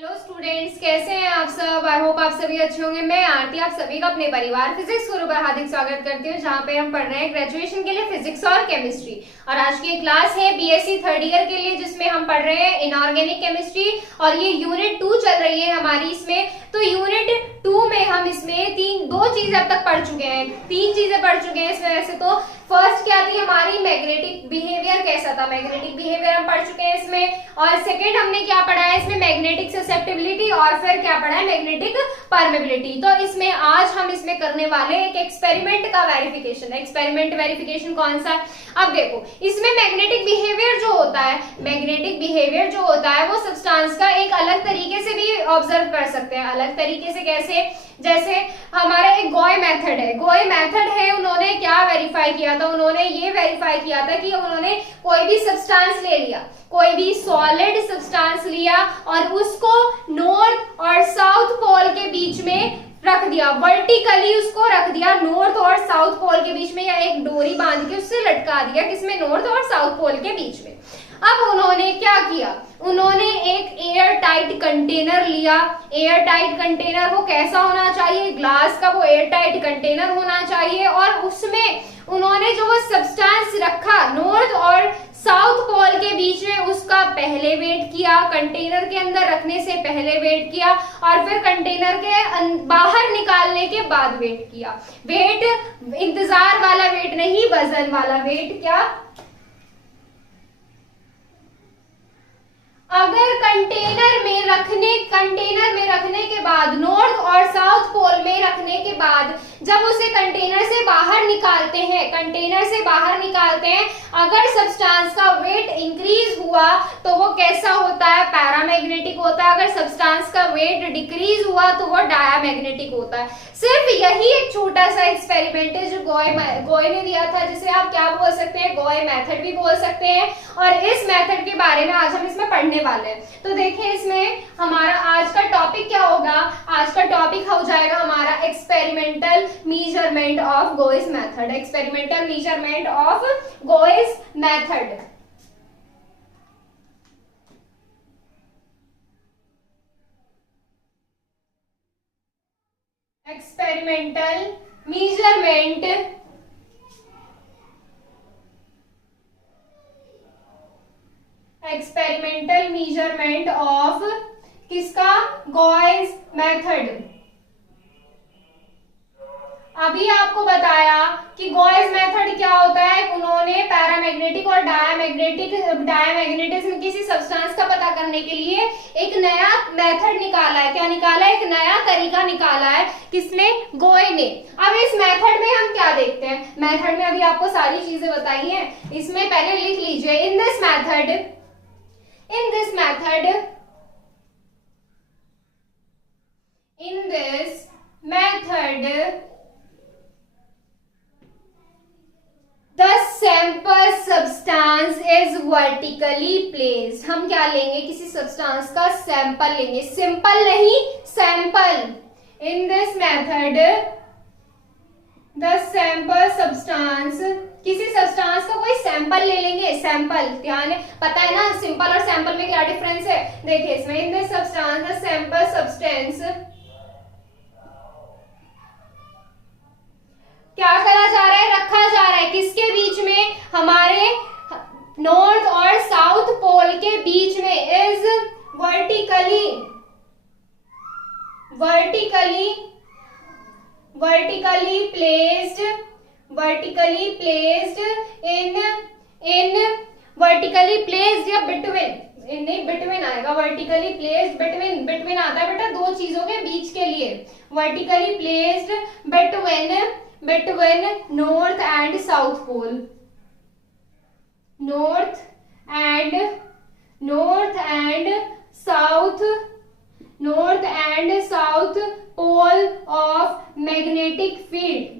Hello students, कैसे हैं आप सब। आई होप आप सभी अच्छे होंगे। मैं आरती आप सभी का अपने परिवार फिजिक्स गुरु पर हार्दिक स्वागत करती हूँ, जहाँ पे हम पढ़ रहे हैं ग्रेजुएशन के लिए फिजिक्स और केमिस्ट्री। और आज की क्लास है बीएससी थर्ड ईयर के लिए, जिसमें हम पढ़ रहे हैं इनऑर्गेनिक केमिस्ट्री और ये यूनिट 2 चल रही है हमारी इसमें। तो यूनिट 2 में हम इसमें दो चीजें अब तक पढ़ चुके हैं, 3 चीजें पढ़ चुके हैं इसमें। वैसे तो फर्स्ट क्या थी हमारी, मैग्नेटिक बिहेवियर कैसा था, मैग्नेटिक बिहेवियर हम पढ़ चुके हैं इसमें। और सेकंड हमने क्या पढ़ा है इसमें, मैग्नेटिक ससेप्टिबिलिटी, और फिर क्या पढ़ा है, मैग्नेटिक परमेबिलिटी। तो इसमें आज हम इसमें करने वाले एक एक्सपेरिमेंट का वेरिफिकेशन। एक्सपेरिमेंट वेरिफिकेशन कौन सा है, अब देखो इसमें मैग्नेटिक बिहेवियर जो होता है, मैग्नेटिक बिहेवियर जो होता है वो सब्सटेंस का एक अलग तरीके से भी ऑब्जर्व कर सकते हैं। अलग तरीके से कैसे, जैसे हमारा एक गोय मेथड है। गोय मेथड है, उन्होंने क्या वेरीफाई किया था, उन्होंने ये वेरीफाई किया था कि उन्होंने कोई भी सब्सटेंस ले लिया, कोई भी सॉलिड सब्सटेंस लिया और उसको नॉर्थ और साउथ पोल के बीच में रख दिया, वर्टिकली उसको रख दिया नॉर्थ और साउथ पोल के बीच में, या एक डोरी बांध के उससे लटका दिया, किसमें, नॉर्थ और साउथ पोल के बीच में। अब उन्होंने क्या किया, उन्होंने एक एयर टाइट कंटेनर लिया। एयर टाइट कंटेनर वो कैसा होना चाहिए, ग्लास का वो एयर टाइट कंटेनर होना चाहिए। और उसमें उन्होंने जो वो सब्सटेंस रखा नॉर्थ और साउथ पोल के बीच में, उसका पहले वेट किया, कंटेनर के अंदर रखने से पहले वेट किया, और फिर कंटेनर के बाहर निकालने के बाद वेट किया। वेट इंतजार वाला वेट नहीं, वजन वाला वेट। क्या, अगर कंटेनर में रखने के बाद, नॉर्थ और साउथ पोल में रखने के बाद जब उसे कंटेनर से बाहर निकालते हैं, अगर सब्सटेंस का वेट इंक्रीज हुआ तो वो कैसा होता है, पैरामैग्नेटिक होता है। अगर सब्सटेंस का वेट डिक्रीज हुआ तो वो डायामैग्नेटिक होता है। सिर्फ यही एक छोटा सा एक्सपेरिमेंट है जो गोय ने दिया था, जिसे आप क्या बोल सकते हैं, गोय मेथड भी बोल सकते हैं। और इस मेथड के बारे में आज हम इसमें पढ़ने वाले हैं। तो देखिए इसमें हमारा आज का टॉपिक क्या होगा, आज का टॉपिक हो जाएगा हमारा experimental measurement of Gois method. Experimental measurement of Gois method. Experimental measurement of किसका, गॉयस मेथड। अभी आपको बताया कि गॉयस मेथड क्या होता है। उन्होंने पैरामैग्नेटिक और डायामैग्नेटिज्म किसी सब्सटेंस का पता करने के लिए एक नया मेथड निकाला है। क्या निकाला है, एक नया तरीका निकाला है, किसने, गोय ने। अब इस मेथड में हम क्या देखते हैं, मेथड में अभी आपको सारी चीजें बताई हैं, इसमें पहले लिख लीजिए, in this method the sample substance is vertically placed। हम क्या लेंगे, किसी सब्सटेंस का सैंपल लेंगे, सिंपल नहीं, sample. In this method the sample substance, किसी सब्सटेंस का कोई सैंपल ले लेंगे, सैंपल। ध्यान है, पता है ना सिंपल और सैंपल में क्या डिफरेंस है। देखिए इसमें in this substance the sample substance क्या करा जा रहा है, रखा जा रहा है, किसके बीच में, हमारे नॉर्थ और साउथ पोल के बीच में। इज वर्टिकली placed या बिटवीन आएगा, वर्टिकली प्लेस्ड, बिटवीन आता है बेटा दो चीजों के बीच के लिए। Vertically placed between north and south pole, north and south pole of magnetic field।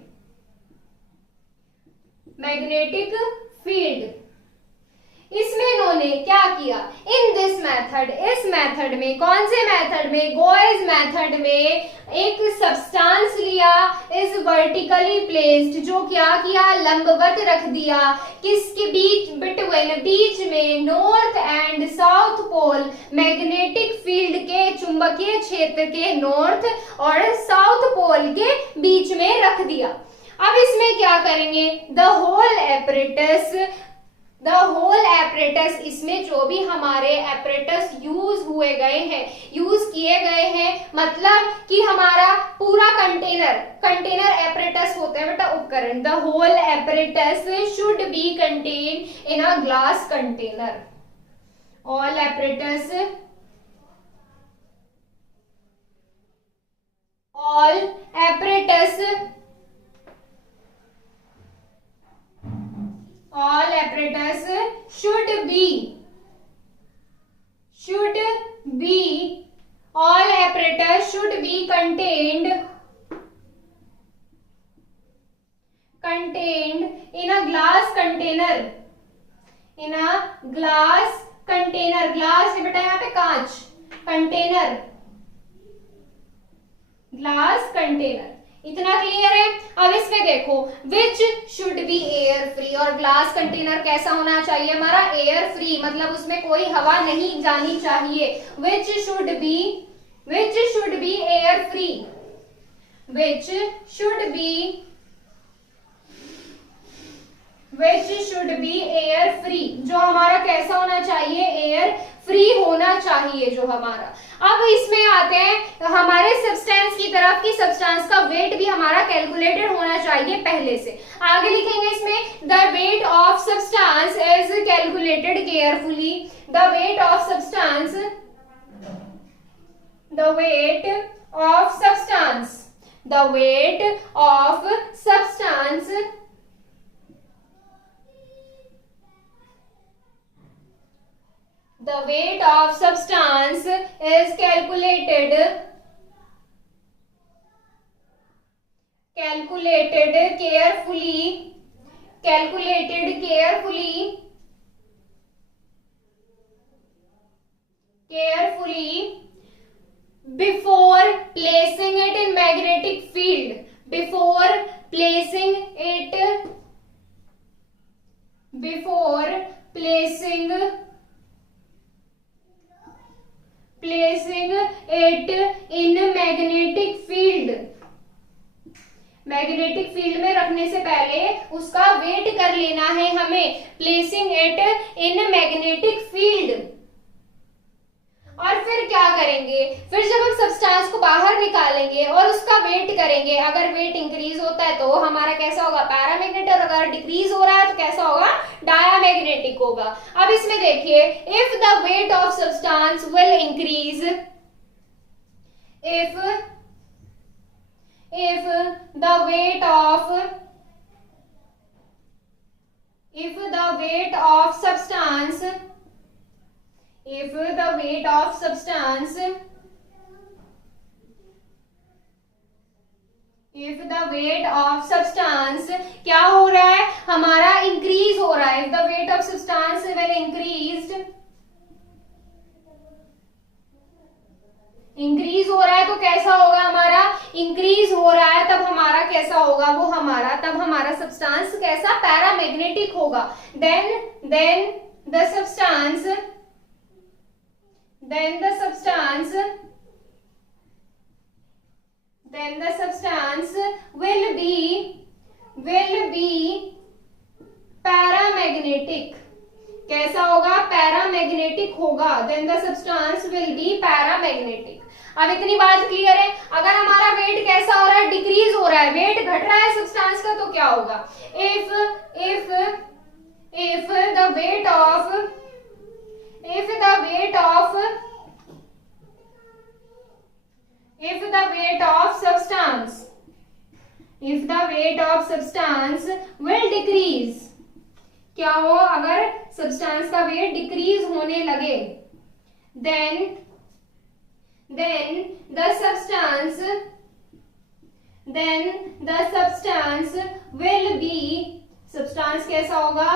इसमें इन्होंने क्या किया, इन दिस मेथड, इस मेथड में, कौन से मेथड में, गोयस मेथड में, एक सब्सटेंस लिया, इज वर्टिकली प्लेस्ड, जो क्या किया, लंबवत रख दिया, किसके बीच, बीच में north and south pole magnetic field के चुंबकीय क्षेत्र के नॉर्थ और साउथ पोल के बीच में रख दिया। अब इसमें क्या करेंगे, द होल एपरेटस, इसमें जो भी हमारे एपरेटस यूज किए गए हैं, मतलब कि हमारा पूरा कंटेनर एपरेटस होता है बेटा, उपकरण। The whole apparatus should be contain in a glass container. All apparatus should be contained in a glass container, glass बेटा यहाँ पे कांच, कंटेनर, ग्लास कंटेनर। इतना क्लियर है। अब इसमें देखो, which should be air free, और ग्लास कंटेनर कैसा होना चाहिए हमारा, एयर फ्री, मतलब उसमें कोई हवा नहीं जानी चाहिए। विच should be air free, which should be air free, जो हमारा कैसा होना चाहिए, एयर फ्री होना चाहिए जो हमारा। अब इसमें आते हैं हमारे सब्सटेंस की तरफ, कि सब्सटेंस का वेट भी हमारा कैलकुलेटेड होना चाहिए पहले से। आगे लिखेंगे इसमें, the weight of substance is calculated carefully, the weight of substance is calculated carefully before placing it in magnetic field, before placing it in magnetic field, magnetic field में रखने से पहले उसका वेट कर लेना है हमें, placing it in magnetic field. और फिर क्या करेंगे, फिर जब हम सब्सटेंस को बाहर निकालेंगे और उसका वेट करेंगे, अगर वेट इंक्रीज होता है तो हमारा कैसा होगा, पैरामैग्नेटिक, और अगर डिक्रीज हो रहा है तो कैसा होगा, डायामैग्नेटिक होगा। अब इसमें देखिए, if the weight of substance will increase, if the weight of substance क्या हो रहा है हमारा, इंक्रीज हो रहा है, if the weight of substance will increase हो रहा है तो कैसा होगा हमारा, इंक्रीज हो रहा है तब हमारा कैसा होगा, तब हमारा सब्सटेंस कैसा, पैरामैग्नेटिक होगा। then the substance will be paramagnetic, कैसा होगा, पैरामैग्नेटिक होगा, then the substance will be paramagnetic। अब इतनी बात क्लियर है। अगर हमारा वेट कैसा हो रहा है, डिक्रीज हो रहा है, वेट घट रहा है सब्सटेंस का, तो क्या होगा, if the weight of substance will decrease, क्या हो, अगर सब्सटेंस का वेट डिक्रीज होने लगे, then the substance will be, substance कैसा होगा,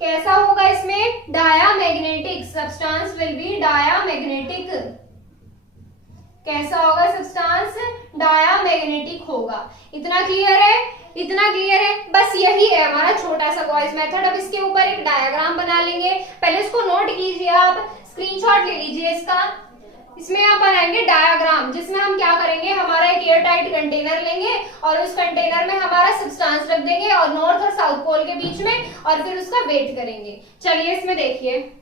कैसा होगा इसमें, diamagnetic, substance will be diamagnetic, कैसा होगा सब्सटेंस, डायामैग्नेटिक होगा। इतना क्लियर है। बस यही है हमारा छोटा सा गॉस मेथड। अब इसके ऊपर एक डायग्राम बना लेंगे, पहले इसको नोट कीजिए, आप स्क्रीनशॉट ले लीजिए इसका। इसमें आप बनाएंगे डायग्राम, जिसमें हम क्या करेंगे, हमारा एक एयर टाइट कंटेनर लेंगे और उस कंटेनर में हमारा सब्सटेंस रख देंगे और नॉर्थ और साउथ पोल के बीच में, और फिर उसका वेट करेंगे। चलिए इसमें देखिए,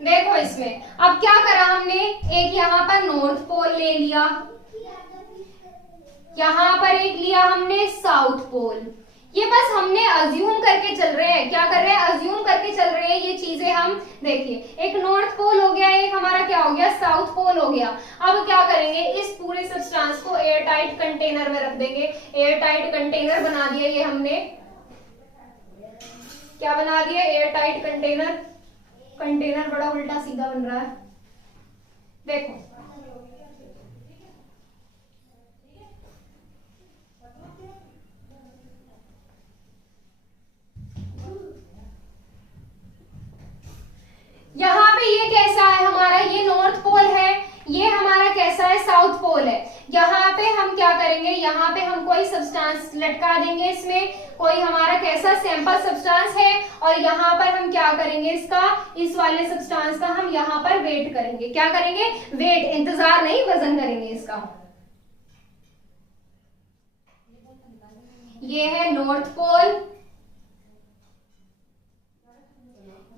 देखो इसमें अब क्या करा हमने, एक यहाँ पर नॉर्थ पोल ले लिया, यहाँ पर एक लिया हमने साउथ पोल। ये बस हमने अज्यूम करके चल रहे हैं, क्या कर रहे हैं, अज्यूम करके चल रहे हैं ये चीजें हम। देखिए एक नॉर्थ पोल हो गया, एक हमारा क्या हो गया, साउथ पोल हो गया। अब क्या करेंगे, इस पूरे सब्सटेंस को एयर टाइट कंटेनर में रख देंगे। एयर टाइट कंटेनर बना दिया ये हमने, क्या बना दिया, एयर टाइट कंटेनर। कंटेनर बड़ा उल्टा सीधा बन रहा है, देखो यहाँ पे ये कैसा है हमारा, ये नॉर्थ पोल है, ये हमारा कैसा है, साउथ पोल है। यहाँ पे हम क्या करेंगे, यहाँ पे हम कोई सब्सटेंस लटका देंगे, इसमें कोई हमारा कैसा सैंपल सब्सटेंस है, और यहाँ पर हम क्या करेंगे, इसका, इस वाले सब्सटेंस का हम यहाँ पर वेट करेंगे। क्या करेंगे, वेट, इंतजार नहीं, वजन करेंगे इसका। ये है नॉर्थ पोल,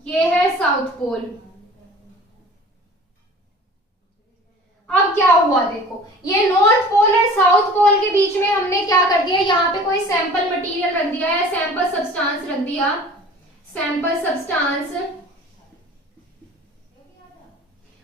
ये है साउथ पोल। अब क्या हुआ, देखो ये नॉर्थ पोल और साउथ पोल के बीच में हमने क्या कर दिया, यहाँ पे कोई सैंपल मटेरियल रख दिया है, सैंपल सब्सटेंस रख दिया, sample substance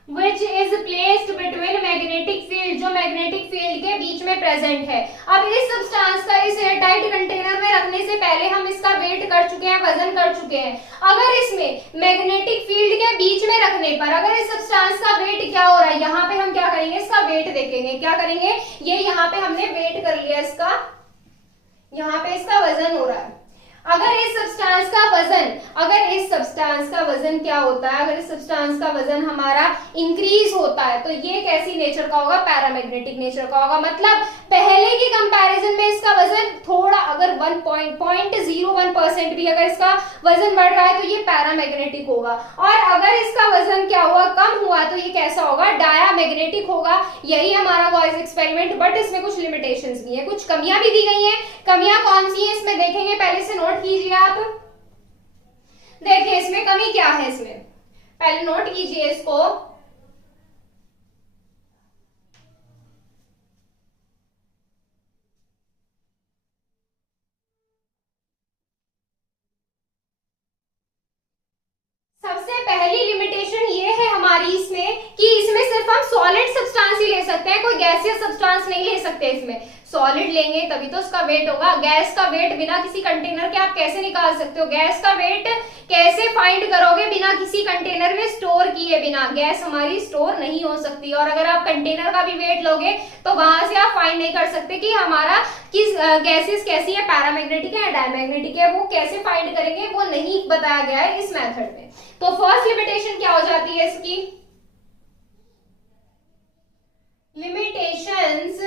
which is placed between magnetic field, जो मैग्नेटिक फील्ड के बीच में प्रेजेंट है। अब इस सब्सटेंस का इस एयरटाइट कंटेनर में रखने से पहले हम इसका वेट कर चुके हैं, वजन कर चुके हैं। अगर इसमें मैग्नेटिक फील्ड के बीच में रखने पर अगर इस सब्सटेंस का वेट क्या हो रहा है, यहाँ पे हम क्या करेंगे, इसका वेट देखेंगे। क्या करेंगे, ये यहाँ पे हमने वेट कर लिया इसका, यहाँ पे इसका वजन हो रहा है। अगर इस सब्सटेंस का वजन, अगर इस सब्सटेंस का वजन क्या होता है, अगर इस सब्सटेंस का वजन हमारा इंक्रीज होता है, तो ये कैसी नेचर का होगा, पैरामैग्नेटिक नेचर का होगा। मतलब पहले की कंपैरिजन में इसका वजन थोड़ा, अगर 1.01% भी अगर इसका वजन बढ़ रहा है तो ये पैरामैग्नेटिक होगा, और अगर इसका वजन क्या हुआ, कम हुआ, तो ये कैसा होगा, डायामैग्नेटिक होगा। यही हमारा वॉइस एक्सपेरिमेंट, बट इसमें कुछ लिमिटेशंस भी है, कुछ कमियां भी दी गई हैं। कमियां कौन सी है इसमें देखेंगे, पहले से नोट कीजिए आप। देखिए इसमें कमी क्या है, इसमें पहले नोट कीजिए इसको। सबसे पहली लिमिटेशन ये है हमारी इसमें कि इसमें सिर्फ हम सॉलिड सब्सटेंस ही ले सकते हैं, कोई गैसियस सब्सटेंस नहीं ले सकते। इसमें सॉलिड लेंगे तभी तो उसका वेट होगा। गैस का वेट बिना किसी कंटेनर के आप कैसे निकाल सकते हो, गैस का वेट कैसे फाइंड करोगे बिना किसी कंटेनर में स्टोर किए बिना, गैस हमारी स्टोर नहीं हो सकती। और अगर आप कंटेनर का भी वेट लोगे तो वहां से आप फाइंड नहीं कर सकते कि हमारा किस गैसेस कैसी है, पैरामैग्नेटिक है या डायमैग्नेटिक है, वो कैसे फाइंड करेंगे वो नहीं बताया गया है इस मेथड में। तो फर्स्ट लिमिटेशन क्या हो जाती है इसकी, लिमिटेशंस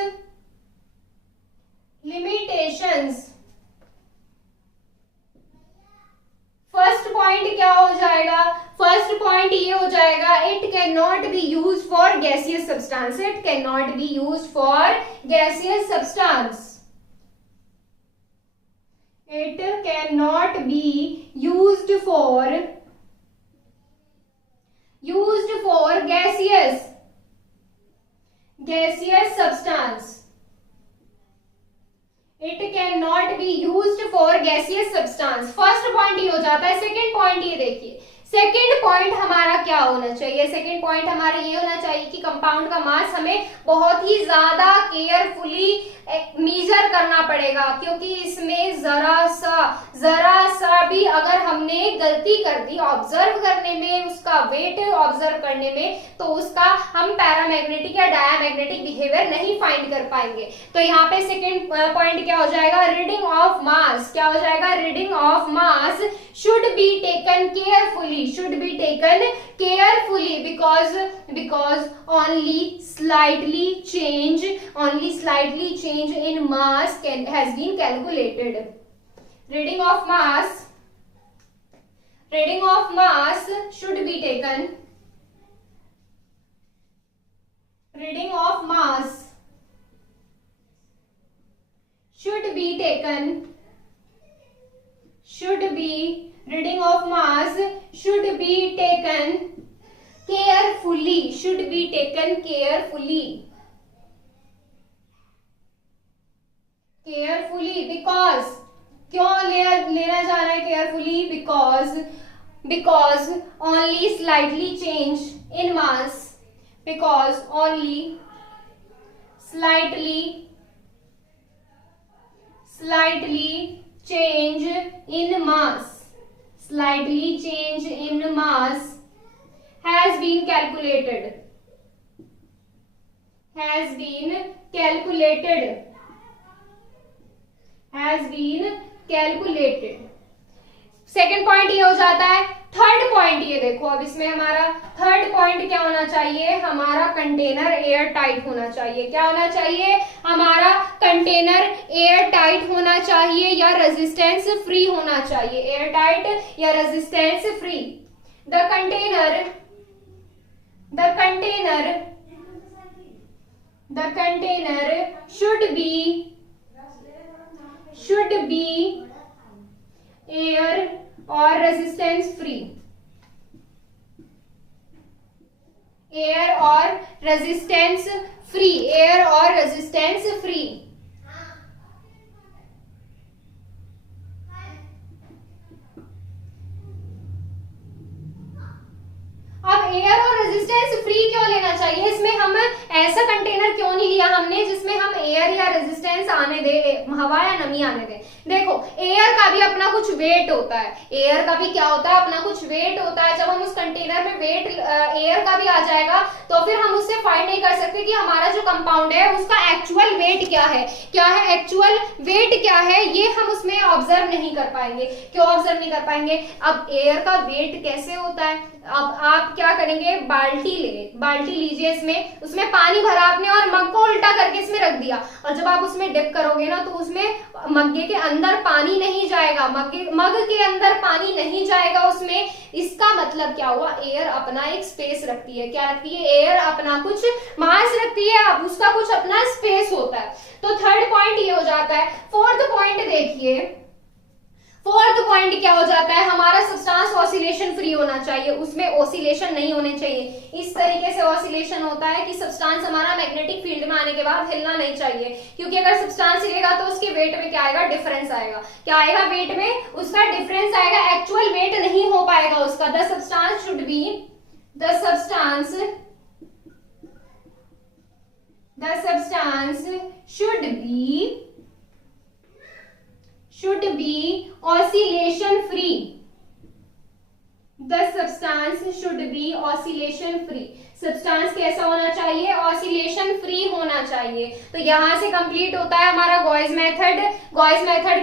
फर्स्ट पॉइंट क्या हो जाएगा, फर्स्ट पॉइंट ये हो जाएगा, it can not be use for gaseous substance, it can not be use for gaseous substance, it can not be used for gaseous substance, it cannot be used for gaseous substance। First point ये हो जाता है। Second point ये देखिए, second point हमारा क्या होना चाहिए, सेकेंड पॉइंट हमारा ये होना चाहिए कि कंपाउंड का मास हमें बहुत ही ज्यादा केयरफुली मेजर करना पड़ेगा, क्योंकि इसमें जरा सा भी अगर हमने गलती कर दी ऑब्जर्व करने में, उसका वेट ऑब्जर्व करने में, तो उसका हम पैरामैग्नेटिक या डायामैग्नेटिक बिहेवियर नहीं फाइंड कर पाएंगे। तो यहाँ पे सेकेंड पॉइंट क्या हो जाएगा, रीडिंग ऑफ मास, क्या हो जाएगा, reading of mass should be taken carefully carefully because only slightly change in mass has been calculated. Reading of mass should be taken. Reading of mass should be taken carefully. Because क्यों लेना जाना है carefully? Because only slightly change in mass. Because only slightly change in mass has been calculated. Second point ये हो जाता है. Third point ये देखो, अब इसमें हमारा थर्ड पॉइंट क्या होना चाहिए? हमारा कंटेनर एयर टाइट होना चाहिए. क्या होना चाहिए? हमारा कंटेनर एयर टाइट होना चाहिए या रेजिस्टेंस फ्री होना चाहिए. एयर टाइट या resistance free. The container should be air or resistance free. Air or resistance free. अब एयर और रेजिस्टेंस फ्री क्यों लेना चाहिए? इसमें हम ऐसा कंटेनर क्यों नहीं लिया हमने जिसमें हम एयर या रेजिस्टेंस आने दे, हवा या नमी आने दे? देखो, एयर का भी अपना कुछ वेट होता है. एयर का भी क्या होता है? अपना कुछ वेट होता है. जब हम उस कंटेनर में वेट एयर का भी आ जाएगा तो फिर हम उससे फाइंड नहीं कर सकते कि हमारा जो कंपाउंड है उसका एक्चुअल वेट क्या है. एक्चुअल वेट क्या है ये हम उसमें ऑब्जर्व नहीं कर पाएंगे. क्यों ऑब्जर्व नहीं कर पाएंगे? अब एयर का वेट कैसे होता है? अब आप क्या करेंगे? बाल्टी लीजिए, उसमें पानी भरा आपने और मग को उल्टा करके इसमें रख दिया, और जब आप उसमें डिप करोगे ना तो उसमें मग्गे के अंदर पानी नहीं जाएगा. मग के अंदर पानी नहीं जाएगा उसमें. इसका मतलब क्या हुआ? एयर अपना एक स्पेस रखती है. क्या रखती है? एयर अपना कुछ मास रखती है. अब उसका कुछ अपना स्पेस होता है. तो थर्ड पॉइंट ये हो जाता है. फोर्थ पॉइंट देखिए. फोर्थ पॉइंट क्या हो जाता है? हमारा सब्सटेंस ऑसिलेशन फ्री होना चाहिए. उसमें ऑसिलेशन नहीं होने चाहिए. इस तरीके से ऑसिलेशन होता है कि सब्सटेंस हमारा मैग्नेटिक फील्ड में आने के बाद हिलना नहीं चाहिए, क्योंकि अगर सब्सटेंस हिलेगा तो उसके वेट में क्या आएगा? डिफरेंस आएगा. क्या आएगा? वेट में उसका डिफरेंस आएगा. एक्चुअल वेट नहीं हो पाएगा उसका. The substance should be oscillation free. The substance should be oscillation free. Substance कैसा होना चाहिए? ऑसिलेशन फ्री होना चाहिए. तो यहां से कंप्लीट होता है हमारा गॉयज मेथड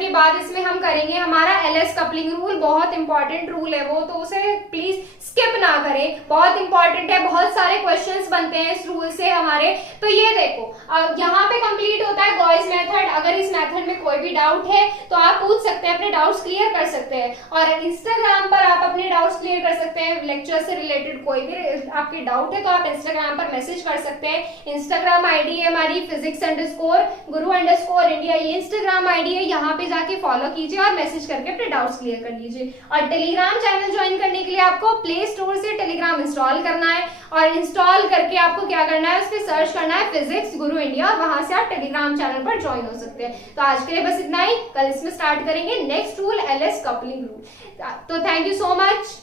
के बाद इसमें हम करेंगे हमारा एलएस कपलिंग रूल. बहुत इंपॉर्टेंट रूल है वो, तो उसे प्लीज स्किप ना करें. बहुत इंपॉर्टेंट है. बहुत सारे क्वेश्चंस बनते हैं इस रूल से हमारे. तो ये देखो, यहाँ पे कंप्लीट होता है गॉयज मेथड. अगर इस मेथड में कोई भी डाउट है तो आप पूछ सकते हैं, अपने डाउट्स क्लियर कर सकते हैं. और इंस्टाग्राम पर आप अपने डाउट्स क्लियर कर सकते हैं. लेक्चर से रिलेटेड कोई भी आपके डाउट है तो आप इंस्टाग्राम पर मैसेज कर सकते हैं. इंस्टाग्राम आईडी है हमारी physics_guru_india. ये इंस्टाग्राम आईडी है. यहाँ पे जाके फॉलो कीजिए और मैसेज करके अपने डाउट्स क्लियर कर लीजिए. और टेलीग्राम चैनल ज्वाइन करने के लिए आपको प्ले स्टोर से टेलीग्राम इंस्टॉल करना है, और इंस्टॉल करके आपको क्या करना है? उस पर सर्च करना है फिजिक्स गुरु इंडिया, और वहां से आप टेलीग्राम चैनल पर ज्वाइन हो सकते हैं. तो आज के लिए बस इतना ही. कल इसमें स्टार्ट करेंगे next rule, LS coupling rule. तो थैंक यू सो मच.